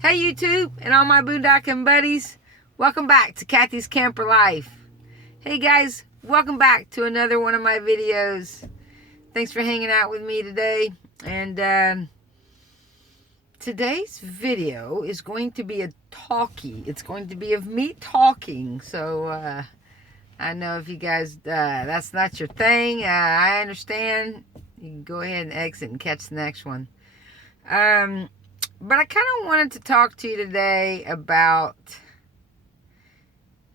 Hey YouTube and all my boondocking buddies, welcome back to Kathy's Camper Life. Hey guys, welcome back to another one of my videos. Thanks for hanging out with me today. And today's video is going to be a talkie. It's going to be of me talking. So I know if you guys, that's not your thing, I understand. You can go ahead and exit and catch the next one. But I kind of wanted to talk to you today about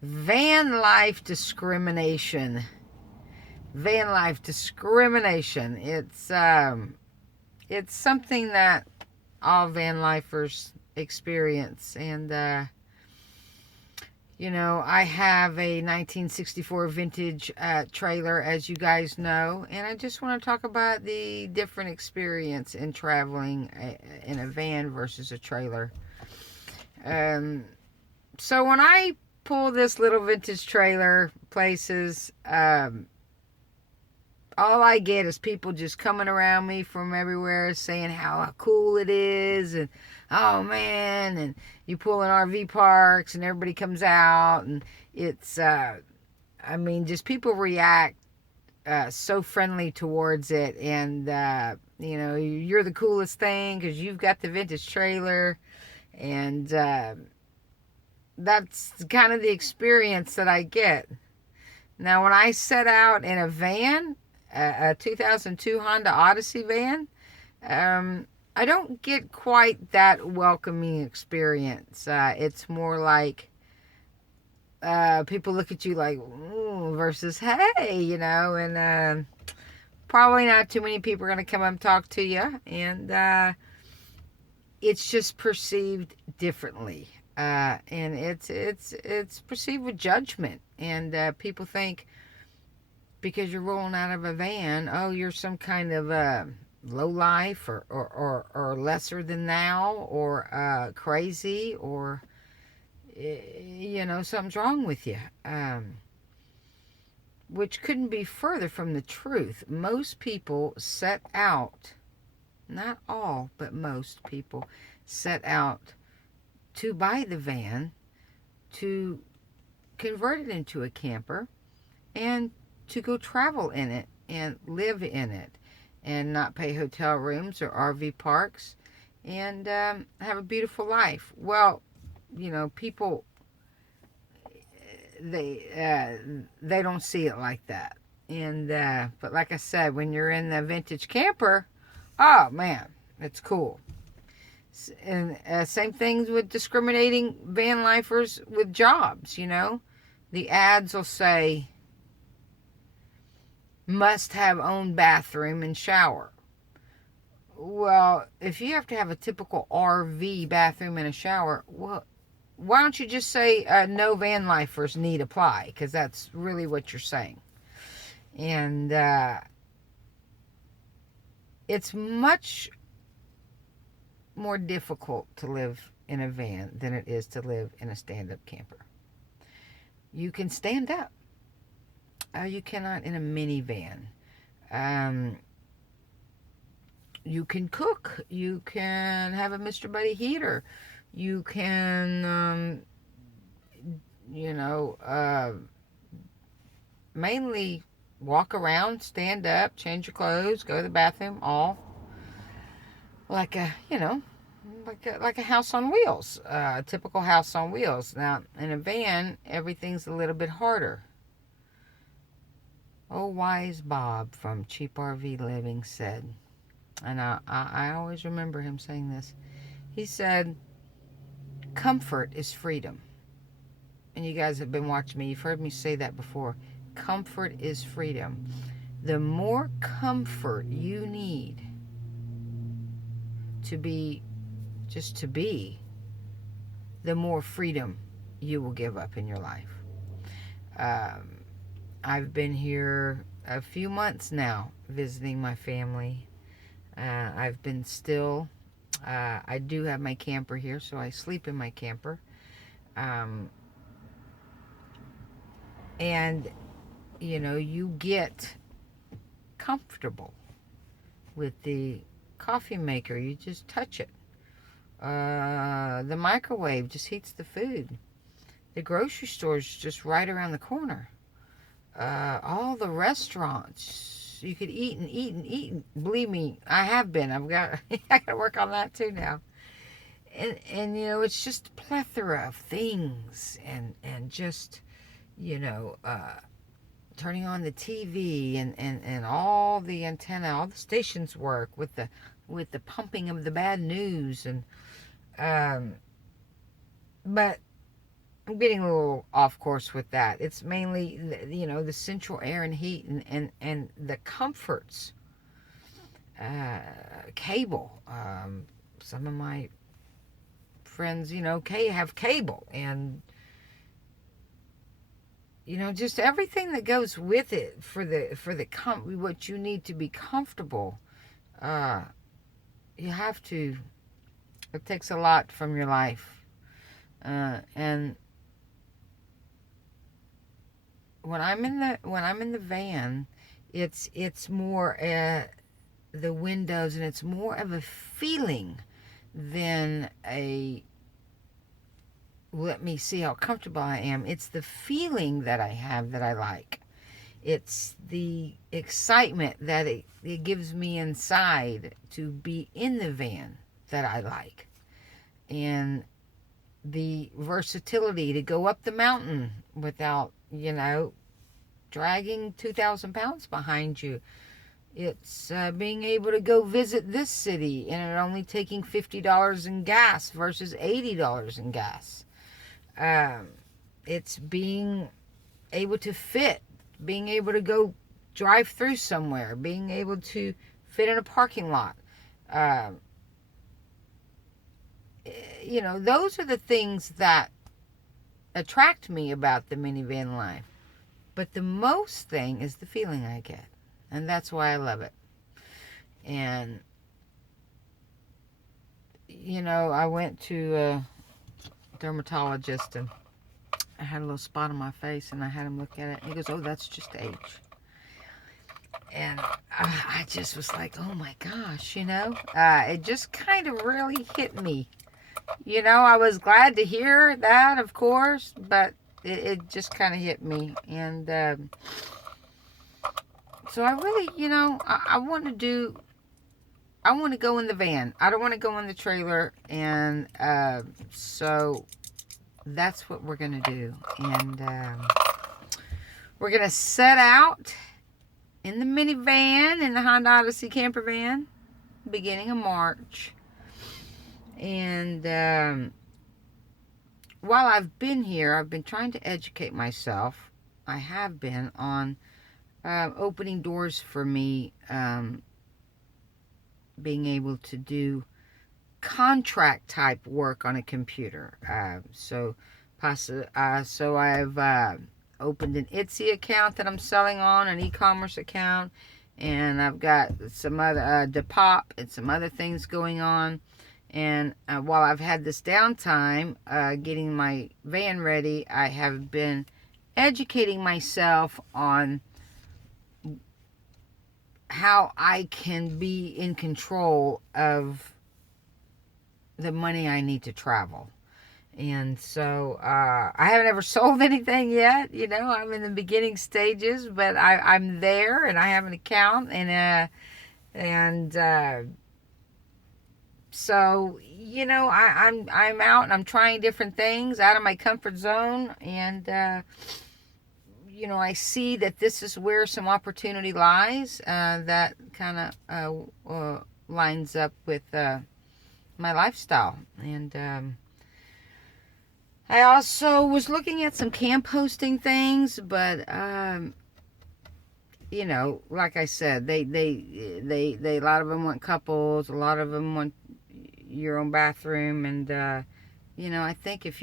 van life discrimination. Van life discrimination. It's something that all van lifers experience. And, I have a 1964 vintage trailer, as you guys know, and I just want to talk about the different experience in traveling in a van versus a trailer. So when I pull this little vintage trailer places, all I get is people just coming around me from everywhere saying how cool it is, and oh man, and you pull in RV parks and everybody comes out, and it's just people react so friendly towards it, and you're the coolest thing because you've got the vintage trailer, and that's kind of the experience that I get. Now when I set out in a van, a 2002 Honda Odyssey van, I don't get quite that welcoming experience. It's more like people look at you like, ooh, versus hey, and probably not too many people are going to come up and talk to you, and it's just perceived differently, and it's perceived with judgment, and people think, because you're rolling out of a van, oh, you're some kind of low life or lesser than thou, or crazy, or something's wrong with you, which couldn't be further from the truth. Most people set out, not all, but most people set out to buy the van, to convert it into a camper, and to go travel in it and live in it, and not pay hotel rooms or RV parks, and have a beautiful life. Well, people, they don't see it like that. And but like I said, when you're in the vintage camper, oh man, it's cool. And same things with discriminating van lifers with jobs. The ads will say, must have own bathroom and shower. Well, if you have to have a typical RV bathroom and a shower, well, why don't you just say no van lifers need apply? Because that's really what you're saying. And it's much more difficult to live in a van than it is to live in a stand-up camper. You can stand up. You cannot in a minivan. You can cook. You can have a Mr. Buddy heater. You can, mainly walk around, stand up, change your clothes, go to the bathroom, all like like a house on wheels, a typical house on wheels. Now, in a van, everything's a little bit harder. Oh, wise Bob from Cheap RV Living said, and I always remember him saying this. He said, comfort is freedom. And you guys have been watching me. You've heard me say that before. Comfort is freedom. The more comfort you need to be, just to be, the more freedom you will give up in your life. I've been here a few months now visiting my family. I've been still. I do have my camper here, so I sleep in my camper. And, you get comfortable with the coffee maker. You just touch it. The microwave just heats the food. The grocery store's just right around the corner. All the restaurants, you could eat and eat and eat. Believe me, I have been. I got to work on that too now. And it's just a plethora of things, and just you know turning on the TV, and all the antenna, all the stations work with the pumping of the bad news, and but I'm getting a little off course with that. It's mainly the central air and heat, and the comforts. Cable. Some of my friends, have cable, and just everything that goes with it for what you need to be comfortable. You have to. It takes a lot from your life, and when I'm in the van, it's more the windows, and it's more of a feeling than a let me see how comfortable I am. It's the feeling that I have that I like. It's the excitement that it gives me inside to be in the van that I like. And the versatility to go up the mountain without, dragging 2,000 pounds behind you. It's being able to go visit this city and it only taking $50 in gas versus $80 in gas. It's being able to fit, being able to go drive through somewhere, being able to fit in a parking lot. Those are the things that attract me about the minivan life. But the most thing is the feeling I get. And that's why I love it. And, I went to a dermatologist, and I had a little spot on my face, and I had him look at it. He goes, "Oh, that's just age." And I just was like, oh my gosh, it just kind of really hit me. I was glad to hear that, of course, but it just kind of hit me. And so I really, I want to go in the van. I don't want to go in the trailer. And so that's what we're going to do. And we're going to set out in the minivan, in the Honda Odyssey camper van, beginning of March. And while I've been here, I've been trying to educate myself. I have been on opening doors for me, being able to do contract type work on a computer. So I've opened an Etsy account that I'm selling on, an e-commerce account, and I've got some other Depop and some other things going on. And while I've had this downtime getting my van ready, I have been educating myself on how I can be in control of the money I need to travel. And so I haven't ever sold anything yet. I'm in the beginning stages, but I'm there, and I have an account, and so I'm out, and I'm trying different things out of my comfort zone, and I see that this is where some opportunity lies. That kind of lines up with my lifestyle. And I also was looking at some camp hosting things, but like I said, they a lot of them want couples, a lot of them want your own bathroom, and I think if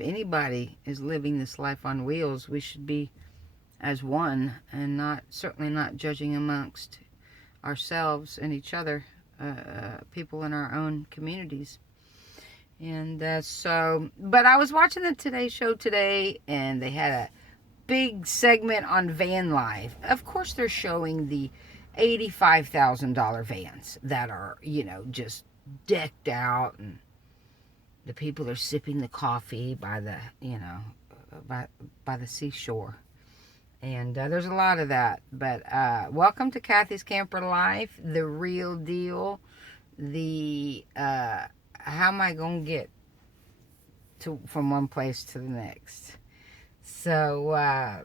anybody is living this life on wheels, we should be as one, and certainly not judging amongst ourselves and each other, people in our own communities. And but I was watching the Today Show today, and they had a big segment on Vanlife. Of course, they're showing the $85,000 vans that are, just decked out, and the people are sipping the coffee by the, by the seashore. And there's a lot of that. But welcome to Kathy's Camper Life, the real deal. The how am I gonna get from one place to the next? So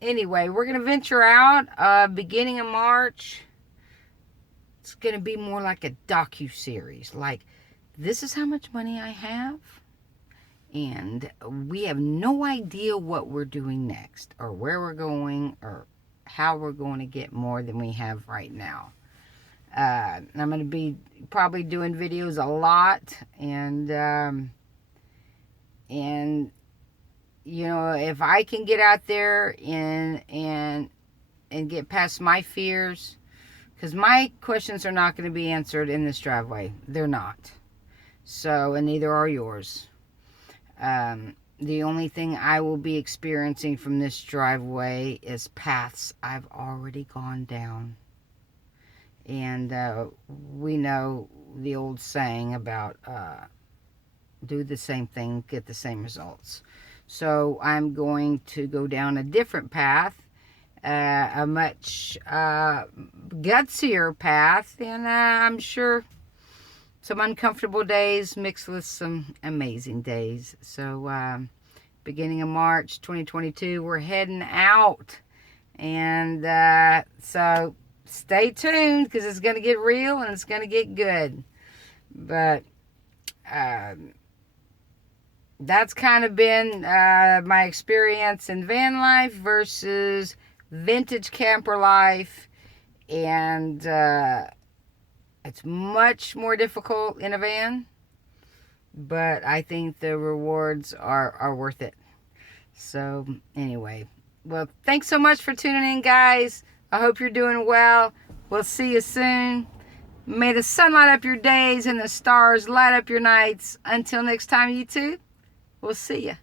anyway, we're gonna venture out beginning of March. It's gonna be more like a docu-series. Like, this is how much money I have, and we have no idea what we're doing next, or where we're going, or how we're going to get more than we have right now. I'm going to be probably doing videos a lot, and if I can get out there and get past my fears, because my questions are not going to be answered in this driveway. They're not. So, and neither are yours. The only thing I will be experiencing from this driveway is paths I've already gone down. And we know the old saying about do the same thing, get the same results. So I'm going to go down a different path, a much gutsier path, and I'm sure some uncomfortable days mixed with some amazing days. So beginning of March 2022, we're heading out. And so stay tuned, because it's going to get real and it's going to get good. But that's kind of been my experience in van life versus vintage camper life. And it's much more difficult in a van, but I think the rewards are worth it. So anyway, well, thanks so much for tuning in, guys. I hope you're doing well. We'll see you soon. May the sun light up your days and the stars light up your nights. Until next time, YouTube, we'll see you.